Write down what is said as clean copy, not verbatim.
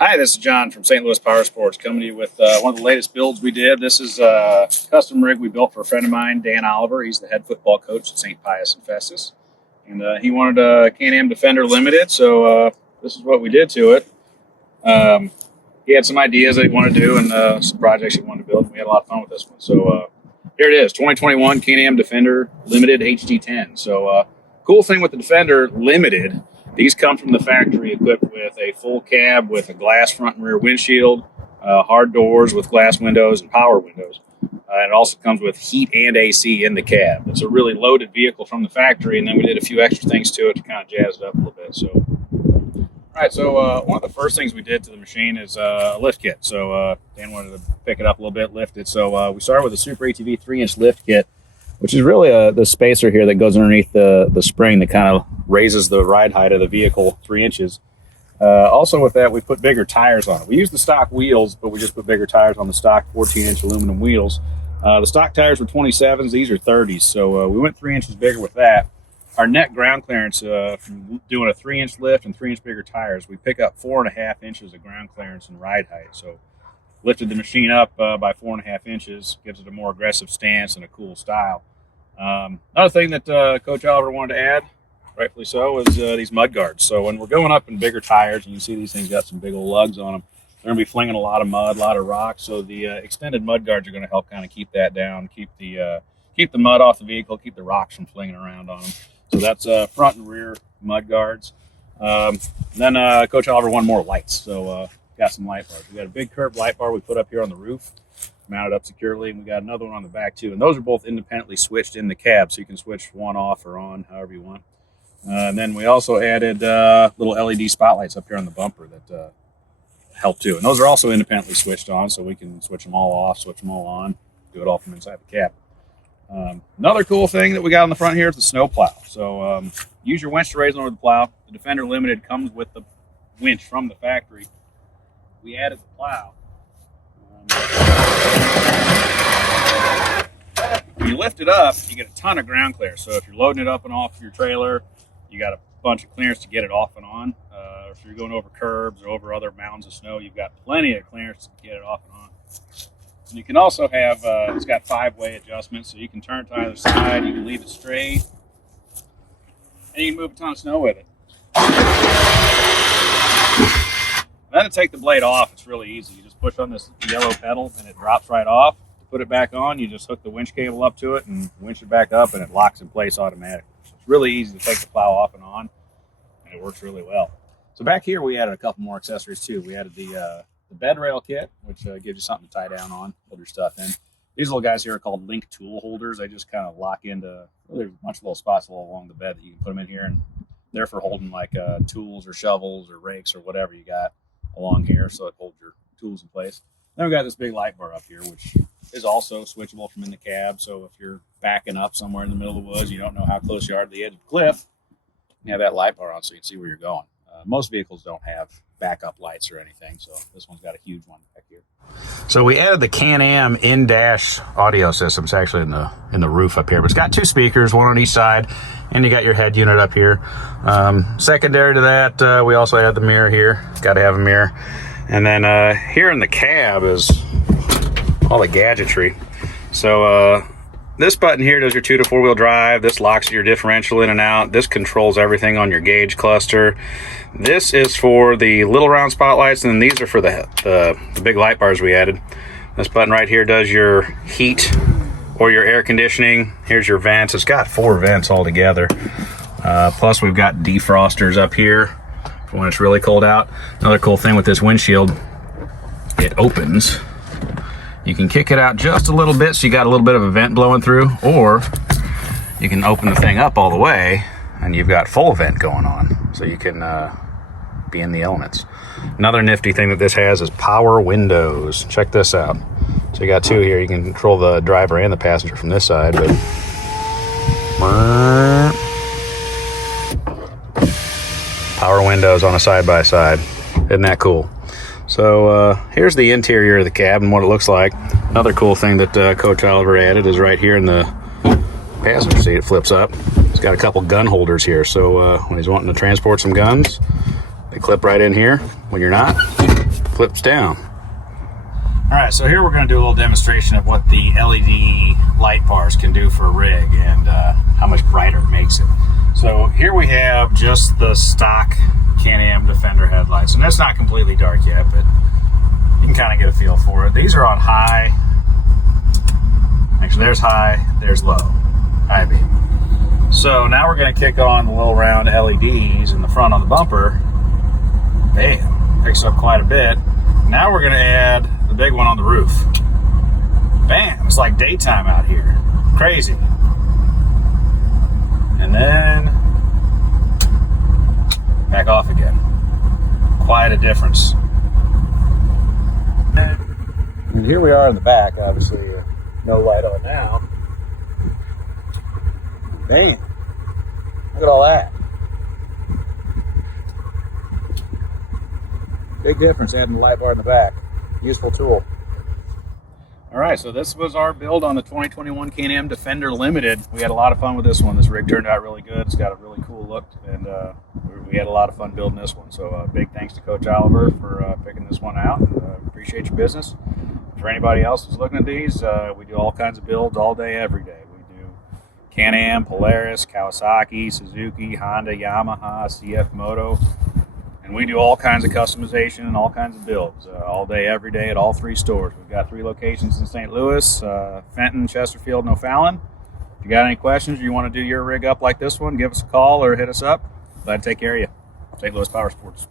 Hi, this is John from St. Louis Powersports, coming to you with one of the latest builds we did. This is a custom rig we built for a friend of mine, Dan Oliver. He's the head football coach at St. Pius and Festus. And he wanted a Can-Am Defender Limited, so this is what we did to it. He had some ideas that he wanted to do and some projects he wanted to build. And we had a lot of fun with this one. So here it is, 2021 Can-Am Defender Limited HD10. So cool thing with the Defender Limited, these come from the factory equipped with a full cab with a glass front and rear windshield, hard doors with glass windows and power windows. It also comes with heat and AC in the cab. It's a really loaded vehicle from the factory, and then we did a few extra things to it to kind of jazz it up a little bit. So, all right, so one of the first things we did to the machine is a lift kit. So Dan wanted to pick it up a little bit, lift it. So we started with a Super ATV 3-inch lift kit, which is really the spacer here that goes underneath the spring that kind of raises the ride height of the vehicle 3 inches. Also with that, we put bigger tires on it. We use the stock wheels, but we just put bigger tires on the stock 14-inch aluminum wheels. The stock tires were 27s. These are 30s. So we went 3 inches bigger with that. Our net ground clearance from doing a 3-inch lift and 3-inch bigger tires, we pick up 4.5 inches of ground clearance and ride height. So lifted the machine up by 4.5 inches, gives it a more aggressive stance and a cool style. Another thing that Coach Oliver wanted to add, rightfully so, is these mud guards. So when we're going up in bigger tires, and you can see these things got some big old lugs on them, they're going to be flinging a lot of mud, a lot of rocks. So the extended mud guards are going to help kind of keep that down, keep the mud off the vehicle, keep the rocks from flinging around on them. So that's front and rear mud guards. Then Coach Oliver wanted more lights, so got some light bars. We got a big curved light bar we put up here on the roof, mounted up securely, and we got another one on the back too. And those are both independently switched in the cab, so you can switch one off or on, however you want. And then we also added little LED spotlights up here on the bumper that help too. And those are also independently switched on, so we can switch them all off, switch them all on, do it all from inside the cab. Another cool thing that we got on the front here is the snowplow. So use your winch to raise and lower the plow. The Defender Limited comes with the winch from the factory. We added the plow. When you lift it up, you get a ton of ground clearance. So if you're loading it up and off your trailer, you got a bunch of clearance to get it off and on. If you're going over curbs or over other mounds of snow, you've got plenty of clearance to get it off and on. And you can also have, it's got 5-way adjustments, so you can turn it to either side, you can leave it straight, and you can move a ton of snow with it. Then to take the blade off, it's really easy. You just push on this yellow pedal and it drops right off. To put it back on, you just hook the winch cable up to it and winch it back up, and it locks in place automatically. So it's really easy to take the plow off and on, and it works really well. So back here we added a couple more accessories too. We added the bed rail kit, which gives you something to tie down on, hold your stuff in. These little guys here are called Linq tool holders. They just kind of lock into, well, there's a bunch of little spots all along the bed that you can put them in here, and they're for holding like tools or shovels or rakes or whatever you got along here, so it holds your tools in place. Then we got this big light bar up here, which is also switchable from in the cab. So if you're backing up somewhere in the middle of the woods, you don't know how close you are to the edge of the cliff, you have that light bar on so you can see where you're going. Most vehicles don't have backup lights or anything, so this one's got a huge one back here. So we added the Can-Am in-dash audio system. It's actually in the roof up here, but it's got 2 speakers, one on each side, and you got your head unit up here. Secondary to that, we also add the mirror here. It's got to have a mirror. And then here in the cab is all the gadgetry. So this button here does your 2 to 4-wheel drive. This locks your differential in and out. This controls everything on your gauge cluster. This is for the little round spotlights, and then these are for the big light bars we added. This button right here does your heat or your air conditioning. Here's your vents. It's got 4 vents all together. Plus we've got defrosters up here for when it's really cold out. Another cool thing with this windshield, it opens. You can kick it out just a little bit so you got a little bit of a vent blowing through, or you can open the thing up all the way and you've got full vent going on, so you can be in the elements. Another nifty thing that this has is power windows. Check this out. So you got 2 here. You can control the driver and the passenger from this side, but power windows on a side-by-side. Isn't that cool? So here's the interior of the cab and what it looks like. Another cool thing that Coach Oliver added is right here in the passenger seat. It flips up. It's got a couple gun holders here, so when he's wanting to transport some guns, they clip right in here. When you're not, clips down. All right, so here we're going to do a little demonstration of what the LED light bars can do for a rig and how much brighter it makes it. So here we have just the stock Can-Am Defender headlights, and that's not completely dark yet, but you can kind of get a feel for it. These are on high. Actually, there's high, there's low, high beam. So now we're going to kick on the little round LEDs in the front on the bumper. Bam, picks up quite a bit. Now we're going to add the big one on the roof. Bam, it's like daytime out here. Crazy. And then back off again. Quite a difference. And here we are in the back, obviously no light on now. Bam, look at all that. Big difference adding the light bar in the back. Useful tool. All right, so this was our build on the 2021 Can-Am Defender Limited. We had a lot of fun with this one. This rig turned out really good. It's got a really cool look, and we had a lot of fun building this one. So big thanks to Coach Oliver for picking this one out. Appreciate your business. For anybody else who's looking at these, we do all kinds of builds all day, every day. We do Can-Am, Polaris, Kawasaki, Suzuki, Honda, Yamaha, CF Moto. And we do all kinds of customization and all kinds of builds all day, every day at all 3 stores. We've got 3 locations in St. Louis, Fenton, Chesterfield, and O'Fallon. If you got any questions or you want to do your rig up like this one, give us a call or hit us up. Glad to take care of you. St. Louis Powersports.